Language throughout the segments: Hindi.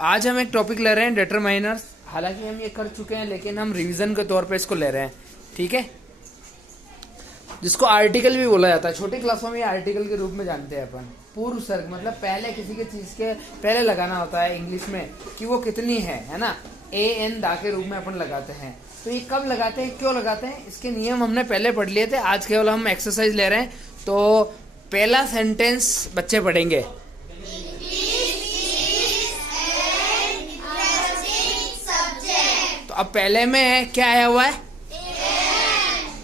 आज हम एक टॉपिक ले रहे हैं डिटरमाइनर्स। हालांकि हम ये कर चुके हैं लेकिन हम रिवीजन के तौर पे इसको ले रहे हैं, ठीक है। जिसको आर्टिकल भी बोला जाता है, छोटी क्लासों में ये आर्टिकल के रूप में जानते हैं अपन। पूर्व सर्ग मतलब पहले किसी के चीज के पहले लगाना होता है इंग्लिश में कि वो कितनी है ना। ए एन दा के रूप में अपन लगाते हैं। तो ये कब लगाते हैं, क्यों लगाते हैं, इसके नियम हमने पहले पढ़ लिए थे। आज केवल हम एक्सरसाइज ले रहे हैं। तो पहला सेंटेंस बच्चे पढ़ेंगे। तो अब पहले में क्या आया हुआ है,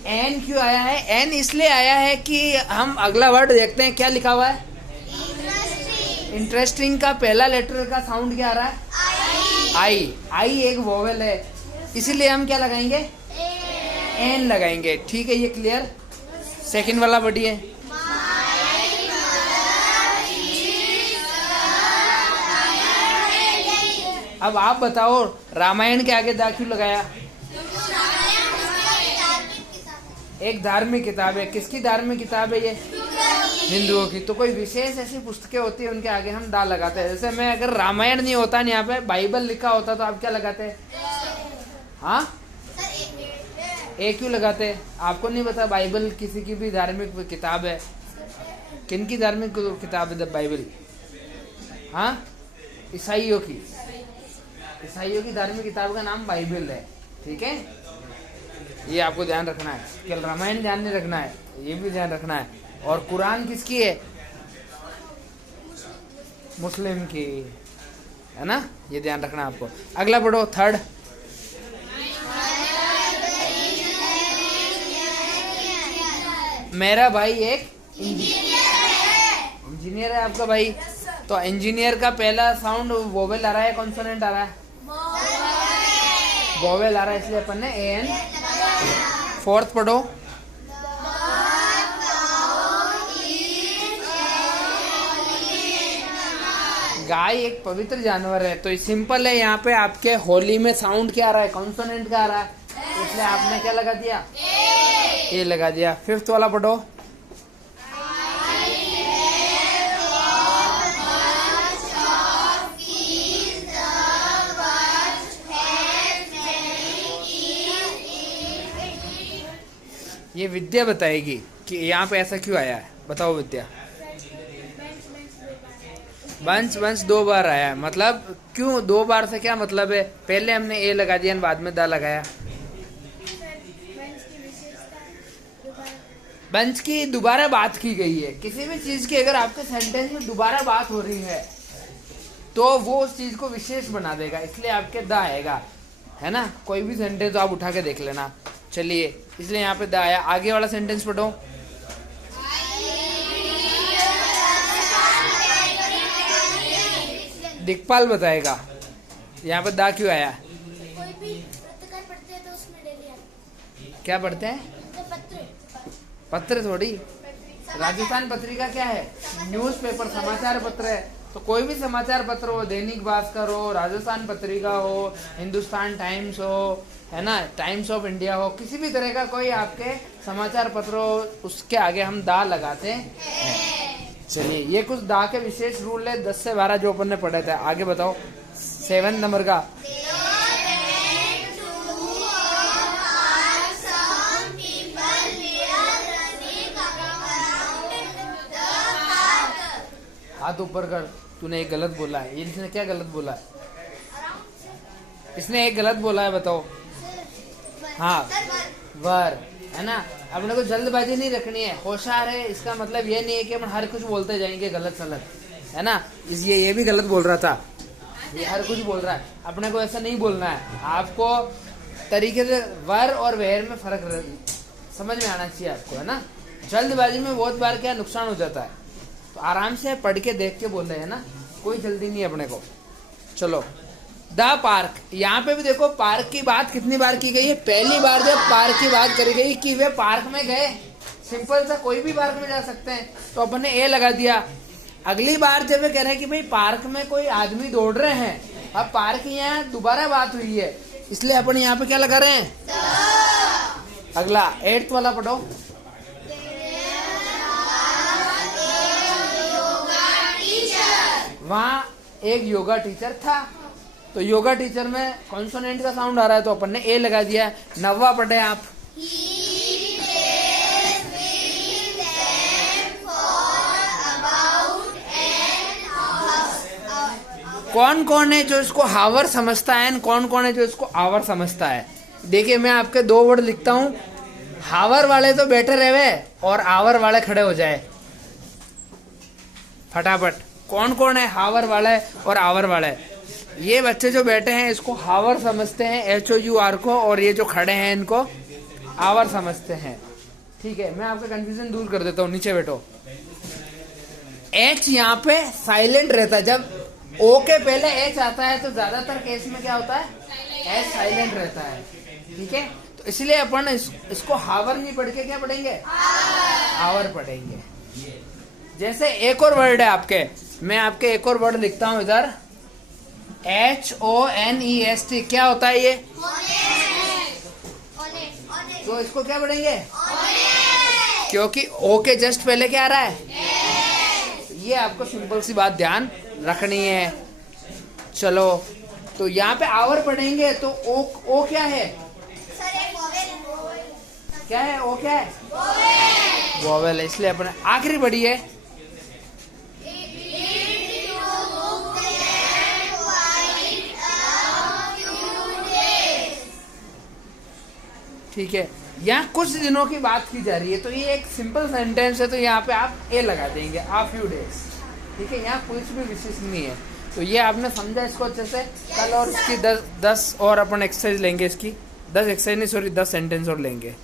एन क्यों आया है? एन इसलिए आया है कि हम अगला वर्ड देखते हैं क्या लिखा हुआ है। इंटरेस्टिंग का पहला लेटर का साउंड क्या आ रहा है? आई। आई एक वोवेल है, इसीलिए हम क्या लगाएंगे, एन लगाएंगे, ठीक है। ये क्लियर। सेकंड वाला बढ़िए। अब आप बताओ रामायण के आगे दा क्यों लगाया? एक धार्मिक किताब है। किसकी धार्मिक किताब है ये? हिंदुओं की। तो कोई विशेष ऐसी पुस्तकें होती है उनके आगे हम दा लगाते हैं। जैसे मैं अगर रामायण नहीं होता यहाँ पे बाइबल लिखा होता तो आप क्या लगाते हैं? हाँ, ए क्यों लगाते हैं? आपको नहीं पता बाइबल किसी की भी धार्मिक किताब है? किन की धार्मिक किताब है बाइबल? हाँ, ईसाइयों की। ईसाइयों की धार्मिक किताब का नाम बाइबल है, ठीक है। ये आपको ध्यान रखना है। केवल रामायण ध्यान नहीं रखना है, ये भी ध्यान रखना है। और कुरान किसकी है? मुस्लिम की, है ना। ये ध्यान रखना है आपको। अगला पढ़ो, थर्ड। मेरा भाई एक इंजीनियर है आपका भाई। तो इंजीनियर का पहला साउंड वोवेल आ रहा है, कॉन्सोनेंट आ रहा है? वोवेल आ रहा है, इसलिए अपन ने ए एन। फोर्थ पढ़ो। गाय एक पवित्र जानवर है। तो सिंपल है, यहाँ पे आपके होली में साउंड क्या आ रहा है? कॉन्सोनेंट का आ रहा है, इसलिए आपने क्या लगा दिया? ए लगा दिया। फिफ्थ वाला पढ़ो। ये विद्या बताएगी कि यहाँ पे ऐसा क्यों आया है। बताओ विद्या। बंच बंच दो बार आया है, मतलब क्यों दो बार से क्या मतलब है? पहले हमने ए लगा दिया, बाद में दा लगाया। बंच की दोबारा बात की गई है। किसी भी चीज की अगर आपके सेंटेंस में दोबारा बात हो रही है तो वो उस चीज को विशेष बना देगा, इसलिए आपके दा आएगा, है ना। कोई भी सेंटेंस तो आप उठा के देख लेना। चलिए, इसलिए यहाँ पे दा आया। आगे वाला सेंटेंस पढ़ो। दिक्पाल बताएगा यहाँ पे दा क्यों आया। कोई भी पत्रकार पढ़ते हैं तो उसमें डेली आता। क्या पढ़ते हैं? पत्र थोड़ी। राजस्थान पत्रिका क्या है? न्यूज़पेपर, समाचार पत्र है। तो कोई भी समाचार पत्र हो, दैनिक भास्कर हो, राजस्थान पत्रिका हो, हिंदुस्तान टाइम्स हो, है ना, टाइम्स ऑफ इंडिया हो, किसी भी तरह का कोई आपके समाचार पत्र हो, उसके आगे हम दा लगाते हैं। चलिए, ये कुछ दा के विशेष रूल है 10 से 12 जो अपन ने पढ़े थे। आगे बताओ 7 नंबर का। हाथ ऊपर कर। तूने एक गलत बोला है। इसने क्या गलत बोला है? इसने एक गलत बोला है, बताओ। हाँ, वर, है ना। अपने को जल्दबाजी नहीं रखनी है, होशियार है। इसका मतलब ये नहीं है कि हम हर कुछ बोलते जाएंगे गलत सलत, है ना। ये भी गलत बोल रहा था, ये हर कुछ बोल रहा है। अपने को ऐसा नहीं बोलना है। आपको तरीके से वर और वेर में फर्क समझ में आना चाहिए आपको, है ना। जल्दबाजी में बहुत बार क्या नुकसान हो जाता है। तो आराम से पढ़ के देख के बोल रहे हैं ना, कोई जल्दी नहीं है अपने को। चलो, द पार्क। यहाँ पे भी देखो पार्क की बात कितनी बार की गई है। पहली बार जब पार्क की बात करी गई कि वे पार्क में गए, सिंपल सा कोई भी पार्क में जा सकते हैं, तो अपन ने ए लगा दिया। अगली बार जब वे कह रहे हैं कि भाई पार्क में कोई आदमी दौड़ रहे हैं, अब पार्क की यहाँ दोबारा बात हुई है, इसलिए अपन यहाँ पे क्या लगा रहे हैं? अगला 8th वाला पढ़ो। वहाँ एक योगा टीचर था। तो योगा टीचर में कॉन्सोनेंट का साउंड आ रहा है तो अपन ने ए लगा दिया है। 9वां पढ़े आप। कौन कौन है जो इसको हावर समझता है, कौन कौन है जो इसको आवर समझता है? देखिए मैं आपके 2 वर्ड लिखता हूं, हावर वाले तो बैठे रहे और आवर वाले खड़े हो जाए फटाफट। कौन कौन है हावर वाला है और आवर वाला है? ये बच्चे जो बैठे हैं इसको हावर समझते हैं, HOUR को, और ये जो खड़े हैं इनको आवर समझते हैं। ठीक है, मैं आपका कंफ्यूजन दूर कर देता हूँ। नीचे बैठो। H यहाँ पे साइलेंट रहता है। जब O के पहले H आता है तो ज्यादातर केस में क्या होता है? H साइलेंट रहता है। ठीक है, तो इसलिए अपन इसको हावर नहीं पढ़ के क्या पढ़ेंगे? आवर पढ़ेंगे। जैसे एक और वर्ड है आपके, मैं आपके एक और वर्ड लिखता हूं इधर, HONEST। क्या होता है ये? तो इसको क्या पढ़ेंगे? क्योंकि O के जस्ट पहले क्या आ रहा है? ये आपको सिंपल सी बात ध्यान रखनी है। चलो, तो यहाँ पे आवर पढ़ेंगे तो ओ क्या है? क्या है? ओ क्या है? वोवेल है, इसलिए अपने आखिरी पढ़ी है। ठीक है, यहाँ कुछ दिनों की बात की जा रही है तो ये एक सिंपल सेंटेंस है, तो यहाँ पे आप ए लगा देंगे, आ फ्यू डेज। ठीक है, यहाँ कुछ भी विशेष नहीं है। तो ये आपने समझा इसको अच्छे से। कल और इसकी 10 और अपन एक्सरसाइज लेंगे, इसकी 10 एक्सरसाइज नहीं, सॉरी 10 सेंटेंस और लेंगे।